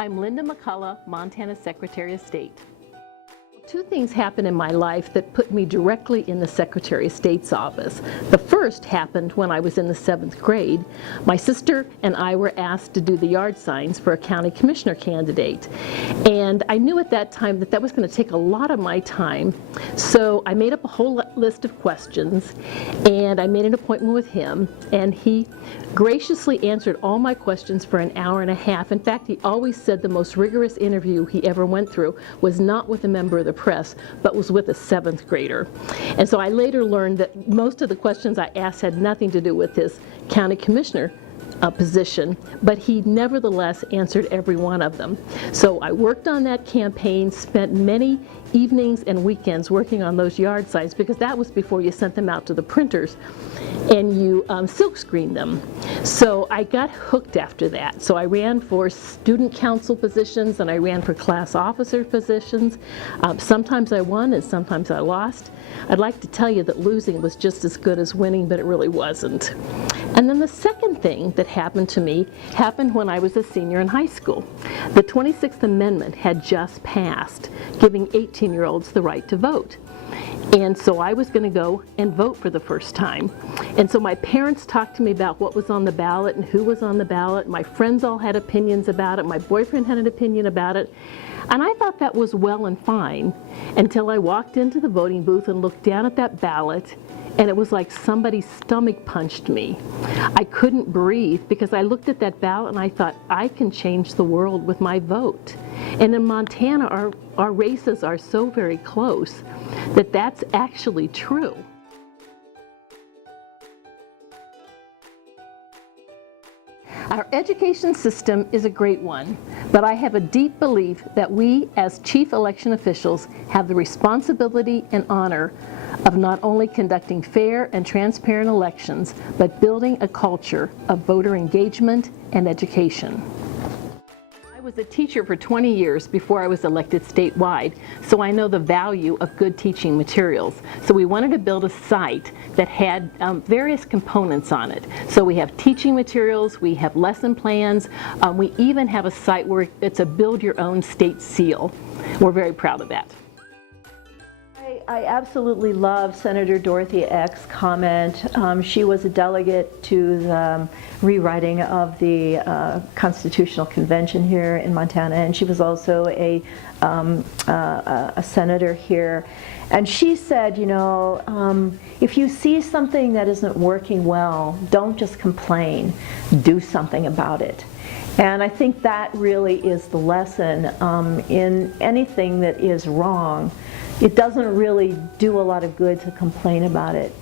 I'm Linda McCullough, Montana Secretary of State. Two things happened in my life that put me directly in the Secretary of State's office. The first happened when I was in the 7th grade. My sister and I were asked to do the yard signs for a county commissioner candidate. And I knew at that time that that was going to take a lot of my time. So I made up a whole list of questions and I made an appointment with him, and he graciously answered all my questions for an hour and a half. In fact, he always said the most rigorous interview he ever went through was not with a member of the press, but was with a 7th grader. And so I later learned that most of the questions I asked had nothing to do with his county commissioner position, but he nevertheless answered every one of them. So I worked on that campaign, spent many evenings and weekends working on those yard signs, because that was before you sent them out to the printers and you silk screened them. So I got hooked after that. So I ran for student council positions and I ran for class officer positions. Sometimes I won and sometimes I lost. I'd like to tell you that losing was just as good as winning, but it really wasn't. And then the second thing that happened to me happened when I was a senior in high school. The 26th Amendment had just passed, giving 18-year-olds the right to vote. And so I was going to go and vote for the first time. And so my parents talked to me about what was on the ballot and who was on the ballot. My friends all had opinions about it. My boyfriend had an opinion about it. And I thought that was well and fine until I walked into the voting booth and looked down at that ballot, and it was like somebody stomach punched me. I couldn't breathe because I looked at that ballot and I thought, I can change the world with my vote. And in Montana, our races are so very close that that's actually true. Our education system is a great one, but I have a deep belief that we as chief election officials have the responsibility and honor of not only conducting fair and transparent elections, but building a culture of voter engagement and education. I was a teacher for 20 years before I was elected statewide, so I know the value of good teaching materials. So we wanted to build a site that had various components on it. So we have teaching materials, we have lesson plans, we even have a site where it's a build-your-own state seal. We're very proud of that. I absolutely love Senator Dorothy Eck's comment. She was a delegate to the rewriting of the Constitutional Convention here in Montana, and she was also a senator here. And she said, you know, if you see something that isn't working well, don't just complain, do something about it. And I think that really is the lesson in anything that is wrong. It doesn't really do a lot of good to complain about it,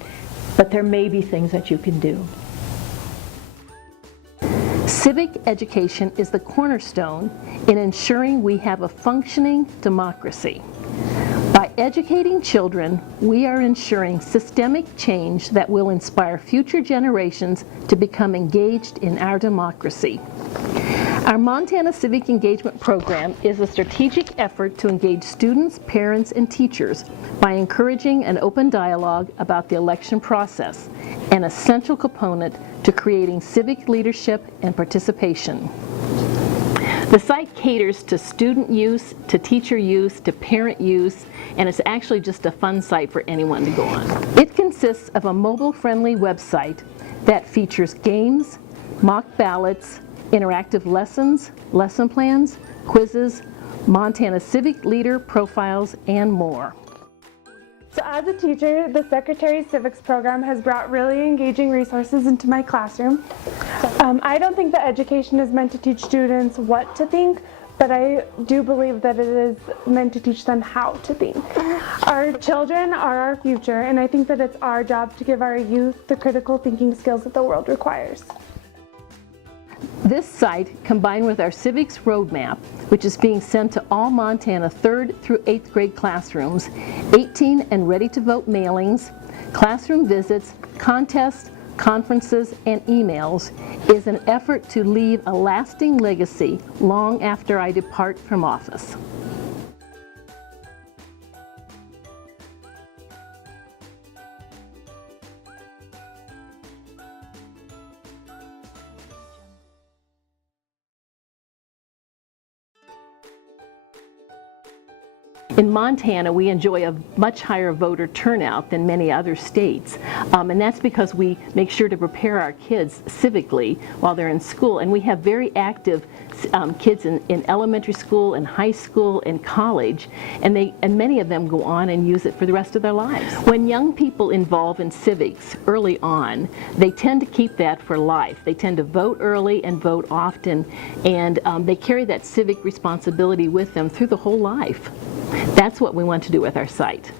but there may be things that you can do. Civic education is the cornerstone in ensuring we have a functioning democracy. By educating children, we are ensuring systemic change that will inspire future generations to become engaged in our democracy. Our Montana Civic Engagement Program is a strategic effort to engage students, parents, and teachers by encouraging an open dialogue about the election process, an essential component to creating civic leadership and participation. The site caters to student use, to teacher use, to parent use, and it's actually just a fun site for anyone to go on. It consists of a mobile-friendly website that features games, mock ballots, interactive lessons, lesson plans, quizzes, Montana Civic Leader profiles, and more. So as a teacher, the Secretary Civics program has brought really engaging resources into my classroom. I don't think that education is meant to teach students what to think, but I do believe that it is meant to teach them how to think. Our children are our future, and I think that it's our job to give our youth the critical thinking skills that the world requires. This site, combined with our civics roadmap, which is being sent to all Montana 3rd through 8th grade classrooms, 18 and ready-to-vote mailings, classroom visits, contests, conferences, and emails, is an effort to leave a lasting legacy long after I depart from office. In Montana, we enjoy a much higher voter turnout than many other states, and that's because we make sure to prepare our kids civically while they're in school, and we have very active kids in elementary school and high school and college, and many of them go on and use it for the rest of their lives. When young people involve in civics early on, they tend to keep that for life. They tend to vote early and vote often, and they carry that civic responsibility with them through the whole life. That's what we want to do with our site.